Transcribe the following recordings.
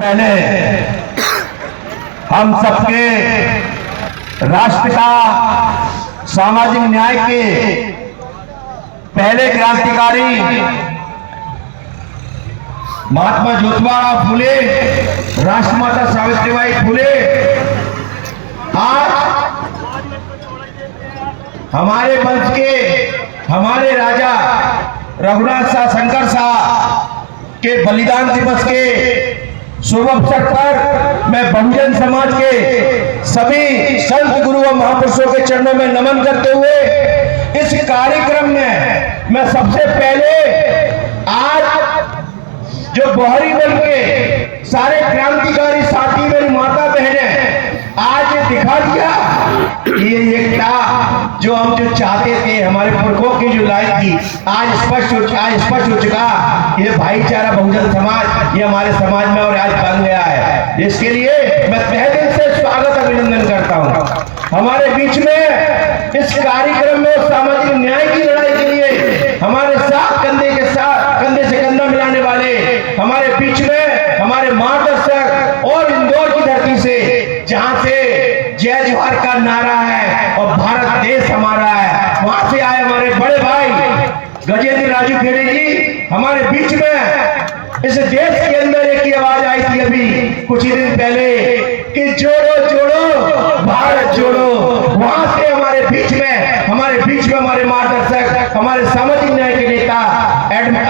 पहले हम सबके राष्ट्र का सामाजिक न्याय के पहले क्रांतिकारी महात्मा ज्योतिबा फुले, राष्ट्रमाता सावित्रीबाई फुले आज हमारे वंश के हमारे राजा रघुनाथ शाह शंकर शाह के बलिदान दिवस के शुभ अवसर पर मैं बहुजन समाज के सभी संत गुरु व महापुरुषों के चरणों में नमन करते हुए इस कार्यक्रम में मैं सबसे पहले आज जो बोहरी बन के सारे क्रांतिकारी साथी मेरी माता बहनें आज ये दिखा दिया ये क्या जो हम जो चाहते थे हमारे पुरखों की जो लाइन थी आज स्पष्ट हो चुका। ये भाईचारा बहुजन समाज ये हमारे समाज में और आज बन गया है। इसके लिए मैं तहे दिल से स्वागत अभिनंदन करता हूँ। हमारे बीच में इस कार्यक्रम में सामाजिक न्याय की लड़ाई के लिए हमारे साथ कंधे से कंधा मिलाने वाले हमारे बीच में हमारे मार्गदर्शक और इंदौर की धरती से जहां से जय जोहार का नारा है और भारत देश हमारा है, वहां से आए हमारे बड़े भाई गजेंद्र राजू खेड़े जी हमारे बीच में इस देश के अंदर एक ही आवाज आई थी अभी कुछ ही दिन पहले कि जोड़ो जोड़ो भारत जोड़ो। वहां से हमारे बीच में हमारे मार्गदर्शक हमारे सामाजिक न्याय के नेता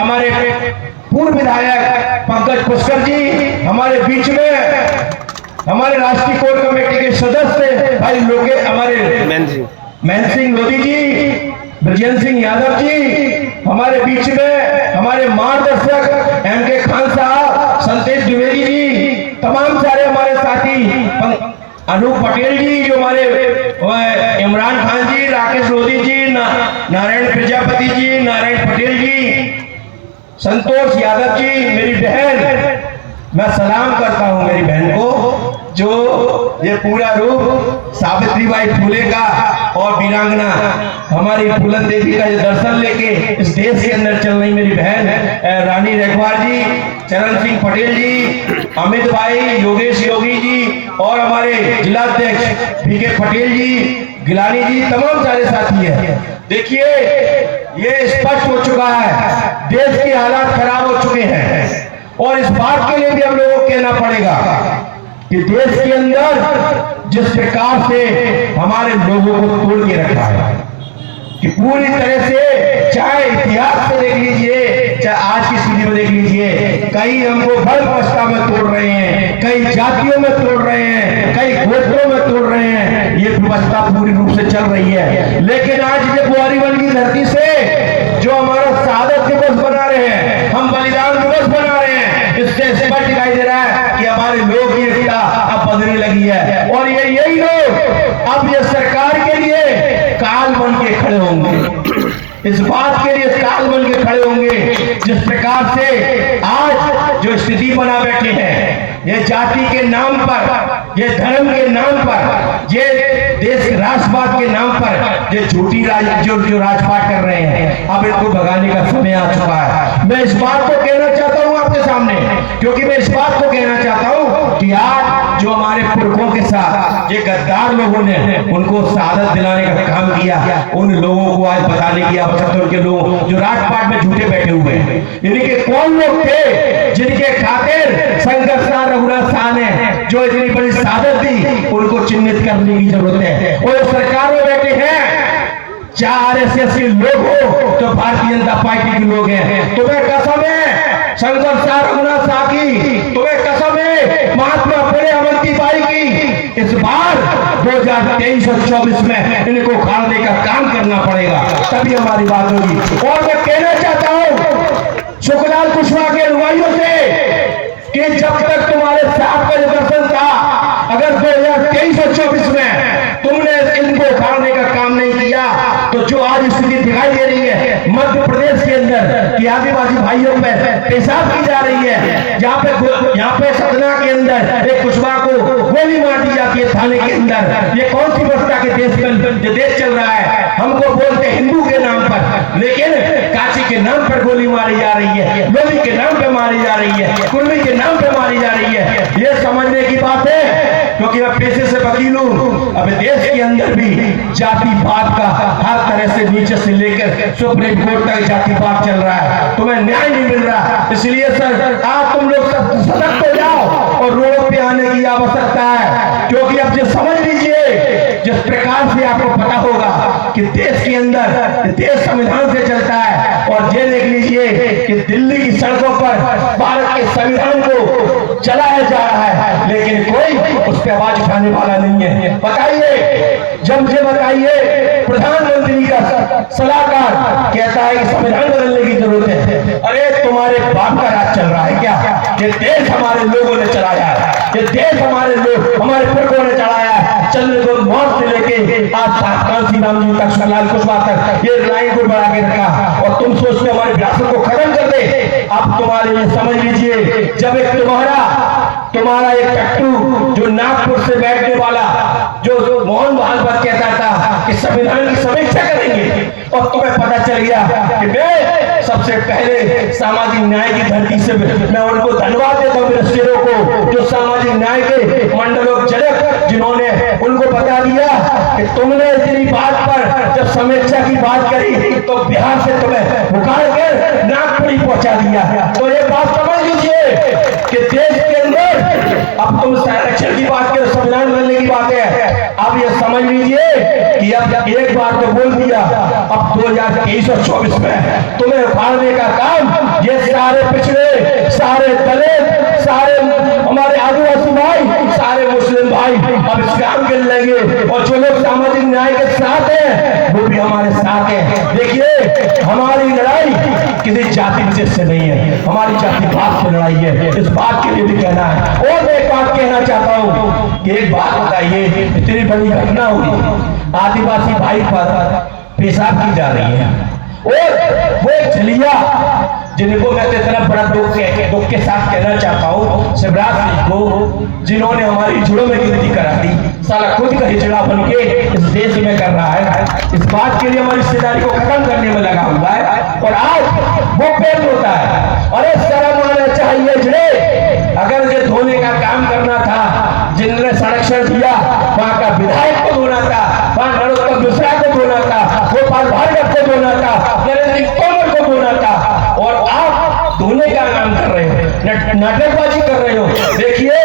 हमारे पूर्व विधायक पंकज पुष्कर जी हमारे बीच में हमारे राष्ट्रीय कोर कमेटी के सदस्य भाई लोगे हमारे मैन सिंह लोधी जी, ब्रजेंद्र सिंह यादव जी हमारे बीच में हमारे मार्गदर्शक एमके खान साहब, संतेश द्विवेदी जी, तमाम सारे हमारे साथी अनूप पटेल जी जो हमारे इमरान खान जी, राकेश लोधी जी, नारायण प्रजापति जी, नारायण पटेल जी, संतोष यादव जी, मेरी बहन मैं सलाम करता हूं मेरी बहन को जो ये पूरा रूप सावित्रीबाई फुले का और वीरांगना हमारी फूलन देवी का दर्शन लेके इस देश के अंदर चल रही मेरी बहन रानी रेखवार जी, चरण सिंह पटेल जी, अमित भाई, योगेश योगी जी और हमारे जिलाध्यक्ष पीके पटेल जी, गिलानी जी, तमाम सारे साथी हैं। देखिए ये स्पष्ट हो चुका है, देश के हालात खराब हो चुके हैं और इस बात के लिए भी हम लोगों को कहना पड़ेगा कि देश के अंदर जिस प्रकार से हमारे लोगों को तोड़ के रखा है कि पूरी तरह से चाहे इतिहास से देख लीजिए चाहे आज की स्थिति में देख लीजिए, कई हमको भर अवस्था में तोड़ रहे हैं, कई जातियों में तोड़ रहे हैं, कई गोत्रों में तोड़ रहे हैं, ये व्यवस्था पूरी रूप से चल रही है। लेकिन आज ये बोहरीवल की धरती से जो हमारा शहादत दिवस बना रहे हैं, हम बलिदान दिवस बना रहे हैं, इससे स्पष्ट दिखाई दे रहा है कि हमारे लोग की एकता अब बदलने लगी है और यही लोग अब ये सरकार के लिए काल बन के खड़े होंगे, इस बात के लिए काल बन के खड़े होंगे जिस प्रकार से आज जो स्थिति बना बैठे हैं, ये जाति के नाम पर, ये धर्म के नाम पर, ये देश राष्ट्रवाद के नाम पर ये झूठी जो राजपाट कर रहे हैं, अब इनको भगाने का समय आ चुका है। मैं इस बात को कहना चाहता हूं आपके सामने, क्योंकि मैं इस बात को कहना चाहता हूं कि आज जो हमारे पुरखों के साथ ये गद्दार लोगों ने उनको शहादत दिलाने का काम किया, उन लोगों को आज बताने की आवश्यकता, उनके लोग जो राजपाट में झूठे बैठे हुए हैं, यानी कि कौन लोग थे जिनके खातिर शंकर शाह रघुनाथ शाह ने जो इतनी बड़ी शहादत दी, उनको चिन्हित करने की जरूरत है। और सरकार में बैठे हैं चाहे आरएसएस के लोग हो तो भारतीय जनता पार्टी के लोग हैं, तुम्हें कसम है शंकर शाह रघुनाथ शाह की, तुम्हें कसम है महात्मा फुले अवंतीबाई की, इस बार 2023 और 24 में इनको उखाड़ने का काम करना पड़ेगा, तभी हमारी बात होगी। और मैं कहना चाहता हूं सुखलाल कुशवाहा के अनुयायियों से कि जब तक तुम्हारे साथ का जो दर्शन था, अगर 2023 और 24 में तुमने इनको उखाड़ने का काम नहीं किया तो जो आज स्थिति दिखाई दे रही है मध्य प्रदेश के अंदर कि आदिवासी भाइयों पे पेशाब की जा रही है, यहाँ पे सतना के अंदर एक कुशवाहा को गोली मार दी जाती है थाने के अंदर, ये कौन सी व्यवस्था के देश में जो देश चल रहा है? हमको बोलते हिंदू के नाम पर, लेकिन काशी के नाम पर गोली मारी जा रही है, लोधी के नाम पे मारी जा रही है, कुर्मी के नाम पे मारी जा रही है। अब देश के अंदर भी जातिवाद का हर तरह से नीचे से लेकर सुप्रीम कोर्ट तक जातिवाद चल रहा है, तुम्हें न्याय नहीं मिल रहा। इसलिए सर आज तुम लोग सब सतर्क हो जाओ और रोड पे आने की आवश्यकता है, क्योंकि अब जो समझ लीजिए जिस प्रकार से आपको पता होगा कि देश के अंदर देश संविधान से चलता है, और ये देख लीजिए कि दिल्ली की सड़कों पर भारत के संविधान को चलाया जा रहा है, लेकिन कोई उस पर आवाज उठाने वाला नहीं है। बताइए, जब मुझे बताइए प्रधानमंत्री का सलाहकार कहता है कि संविधान बदलने की जरूरत है। अरे तुम्हारे बाप का राज चल रहा है क्या? ये देश हमारे लोगों ने चलाया है, ये देश हमारे लोग हमारे पुरखों ने चलाया है। चंद्रगुप्त मौर्य से लेके आज कांसी राम जी तक, लाल कुशवाहा तक ये लाइन को बढ़ा के रखा, और तुम सोचते हमारी विरासत को खत्म कर दे। अब तुम्हारे ये समझ लीजिए, जब एक तुम्हारा एक टट्टू जो नागपुर से बैठने वाला जो मोहन भागवत कहता था कि संविधान की समीक्षा करेंगे, और तुम्हें पता चल गया कि मैं सबसे पहले सामाजिक न्याय की धरती से मैं उनको धन्यवाद देता हूँ, मेरे शेरों को, जो सामाजिक न्याय के मंडलोपचारक जिन्होंने उनको बता दिया कि तुमने इतनी बात पर जब समीक्षा की बात करी तो बिहार से तुम्हें उखाड़ कर नागपुर पहुंचा दिया। तो ये बात समझ लीजिए कि देश के अंदर अब तुम संरक्षण की बात करो, संविधान बदलने की बात है। अब ये समझ लीजिए कि अब एक बार तो बोल दिया, अब 2023 और 24 में तुम्हें उखाड़ने का काम ये सारे पिछड़े, सारे दलित, सारे हमारे आदिवासी भाई, सारे मुस्लिम भाई अब इस काम के लेंगे, और जो लोग सामाजिक न्याय के साथ हैं वो भी हमारे साथ हैं। देखिए, हमारी लड़ाई किसी जाति विशेष से नहीं है, हमारी जातिवाद से लड़ाई है, इस बात के लिए भी कहना है। और मैं एक बात कहना चाहता हूँ कि एक बात बताइए, इतनी बड़ी घटना हुई, आदिवासी भाई पर पेशाब की जा रही है, और वो एक झलिया जिनको मैं इतना बड़ा दुख के साथ कहना चाहता हूँ, शिवराज सिंह को, जिन्होंने हमारी जुड़ों में गिनती करा दी, साला खुद का हिजड़ा बन के इस देश में कर रहा है, इस बात के लिए हमारी रिश्तेदारी को खत्म करने में लगा हुआ है, और आज वो फेल होता है। अरे शर्म आना चाहिए हिजड़े, अगर ये धोने का काम करना था, जिन्होंने संरक्षण दिया वहां का विधायक को धोना था, वहां नरोत्तम मिश्रा को धोना था, गोपाल भार्गव को धोना था, नरेंद्र सिंह तोमर को धोना था, और आप धोने का काम कर रहे हो, नाटकबाजी कर रहे हो। देखिए,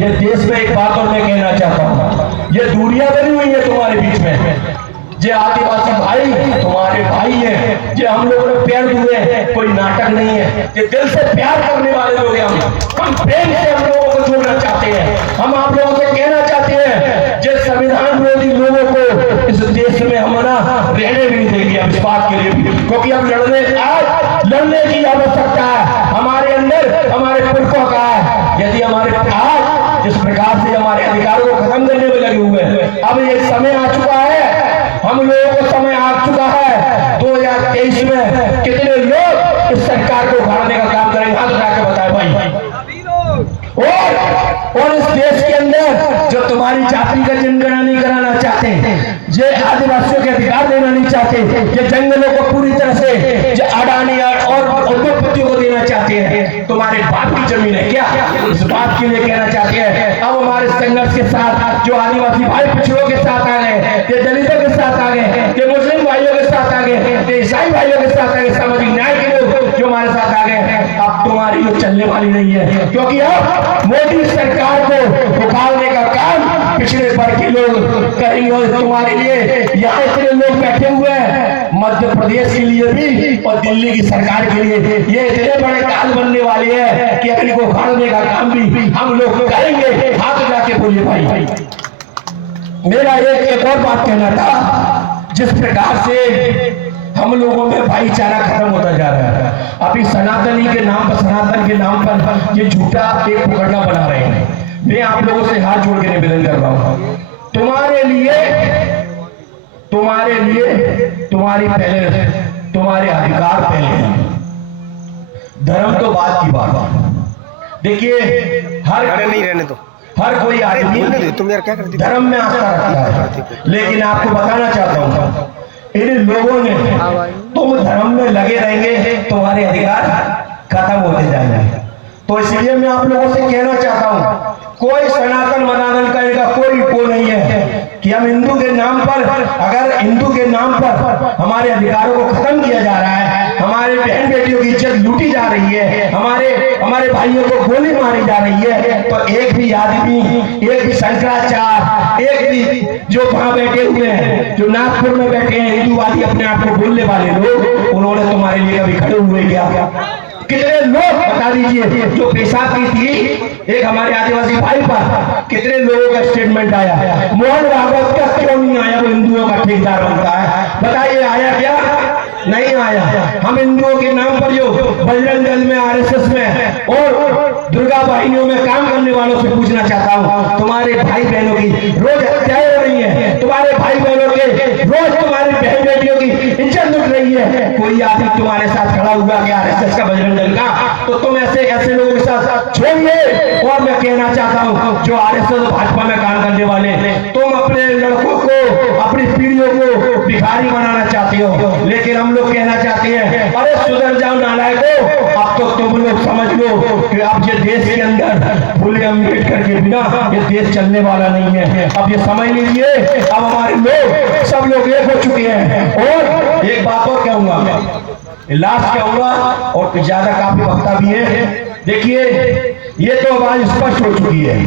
ये देश में एक बात और मैं कहना चाहता हूँ, ये दूरियां बनी हुई है तुम्हारे बीच में। जे आदिवासी भाई तुम्हारे भाई हैं, जे हम लोगों ने प्यार दिए हैं, कोई नाटक नहीं है, ये दिल से प्यार करने वाले लोग हैं। हम प्रेम से हम लोगों को जोड़ना चाहते हैं, हम आप लोगों से कहना चाहते हैं, जे संविधान विरोधी लोगों को इस देश में हम ना रहने भी नहीं देंगे, अब इस बात के लिए भी, क्योंकि अब लड़ने की आवश्यकता है, हमारे अंदर हमारे पुरखों का है। यदि हमारे आज जिस प्रकार से हमारे अधिकारों को खत्म करने में लगे हुए हैं, अब ये समय आ चुका है, हम लोगों को समय आ चुका है 2023 में कितने लोग इस सरकार को उखाड़ने का काम करेंगे, हाथ उठा के बताए भाई। और इस देश के अंदर जो तुम्हारी जाति का जनगणना नहीं कराना चाहते, जो आदिवासियों के अधिकार देना नहीं चाहते, जो जंगलों को पूरी तरह से जो अडानी और उद्योगपतियों को देना चाहते हैं, तुम्हारे बाप की जमीन है क्या? इस बात के लिए कहना चाहते हैं, अब हमारे संघर्ष के साथ जो आदिवासी भाई पिछड़ों के साथ आ गए, ये दलितों के साथ आ गए, ये मुस्लिम भाइयों के साथ आ गए, ये ईसाई भाइयों के साथ आ गए, सामाजिक न्याय के लोग जो हमारे साथ आ गए हैं, अब तुम्हारी ये चलने वाली नहीं है, क्योंकि अब मोदी सरकार को उखाड़ने का काम पिछड़े वर्ग के लोग करेंगे। और तुम्हारे लिए यहाँ इतने लोग बैठे हुए हैं, मध्य प्रदेश के लिए भी और दिल्ली की सरकार के लिए, ये इतने बड़े काल बनने वाले हैं कि इनको उखाड़ने का काम भी हम लोग करेंगे। हाथ जाके बोलिए भाई। मेरा एक और बात कहना था, जिस प्रकार से हम लोगों में भाईचारा खत्म होता जा रहा है, अभी सनातनी के नाम पर, सनातन के नाम पर ये झूठा एक मुकदमा बना रहे हैं। मैं आप लोगों से हाथ जोड़ के निवेदन कर रहा हूं, तुम्हारे लिए तुम्हारी पहले, तुम्हारे अधिकार पहले हैं, धर्म तो बात की बात। देखिए, हर कोई आदमी तुम यार क्या करती धर्म में आस्था रखता है, लेकिन आपको बताना चाहता हूं, इन लोगों ने तुम धर्म में लगे रहेंगे, तुम्हारे अधिकार खत्म होते जाएंगे। तो इसलिए मैं आप लोगों से कहना चाहता हूं, कोई सनातन मनातन का इनका कोई वो नहीं है कि हम पर अगर हिंदू के नाम पर हमारे अधिकारों को खत्म किया जा रहा है, हमारे बहन बेटियों की इज्जत लूटी जा रही है, हमारे भाइयों को गोली मारी जा रही है, तो एक भी आदमी, एक भी शंकराचार्य, एक भी जो वहां बैठे हुए हैं, जो नागपुर में बैठे हैं हिंदूवादी अपने आप को बोलने वाले लोग, उन्होंने तुम्हारे लिए कभी खड़े हुए क्या? कितने लोग बता दीजिए जो पेशाब की थी एक हमारे आदिवासी भाई पर, कितने लोगों का स्टेटमेंट आया? मोहन भागवत का क्यों नहीं आया? वो हिंदुओं का ठेकेदार बनता है, बताइए आया क्या? नहीं आया। हम हिंदुओं के नाम पर जो बजरंग दल में, आरएसएस में और दुर्गा वाहिनियों में काम करने वालों से पूछना चाहता हूँ, तुम्हारे भाई बहनों की रोज हत्याएं हो रही है, तुम्हारे भाई बहनों के रोज तुम्हारी बहन बेटियों की इज्जत लुट रही है, कोई आदमी तुम्हारे साथ खड़ा हुआ क्या आरएसएस का, बजरंग दल का? तो तुम ऐसे लोगों के साथ छोड़िए। और मैं कहना चाहता हूँ जो आरएसएस और भाजपा में काम करने वाले, तुम अपने लड़कों को, अपनी पीढ़ियों को भिखारी बनाना चाहते हो, लेकिन हम लोग कहना चाहते हैं अरे सुधर जाओ नालायकों। अब तो तुम लोग समझ लो कि अब ये देश के अंदर फूले अम्बेडकर के बिना ये देश चलने वाला नहीं है। अब ये समझ लीजिए, अब हमारे लोग सब लोग एक हो चुके हैं। और एक बात और कहूंगा, लास्ट कहूंगा, और ज्यादा काफी वक्ता भी है। देखिए ये तो आवाज स्पष्ट हो चुकी है,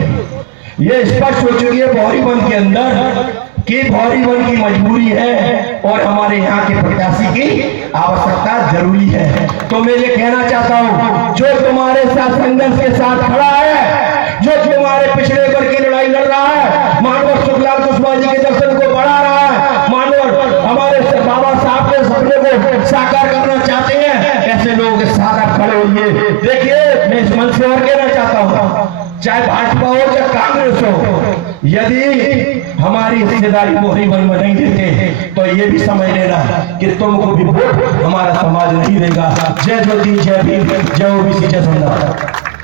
ये स्पष्ट हो चुकी है भौरीवन के अंदर कि भौरीवन की मजबूरी है और हमारे यहाँ के प्रत्याशी की आवश्यकता जरूरी है। तो मैं ये कहना चाहता हूँ जो तुम्हारे साथ संघर्ष के साथ खड़ा है, जो तुम्हारे पिछड़े वर्ग की लड़ाई लड़ रहा है, मानव सुखलाल कुशवाहा जी के दर्शन को बढ़ा रहा है, मानव हमारे बाबा साहब के सपने को साकार करना चाहते हैं, ऐसे लोगों के साथ आप खड़े होइए। देखिए मैं इस मंच से और कहना चाहता हूँ, चाहे भाजपा हो चाहे कांग्रेस हो, यदि हमारी हिस्सेदारी भौरीवन में नहीं देते तो ये भी समझ लेना कि तुमको भी वोट हमारा समाज नहीं देगा। जय ज्योति, जय भीम, जय ओबीसी, जय संविधान।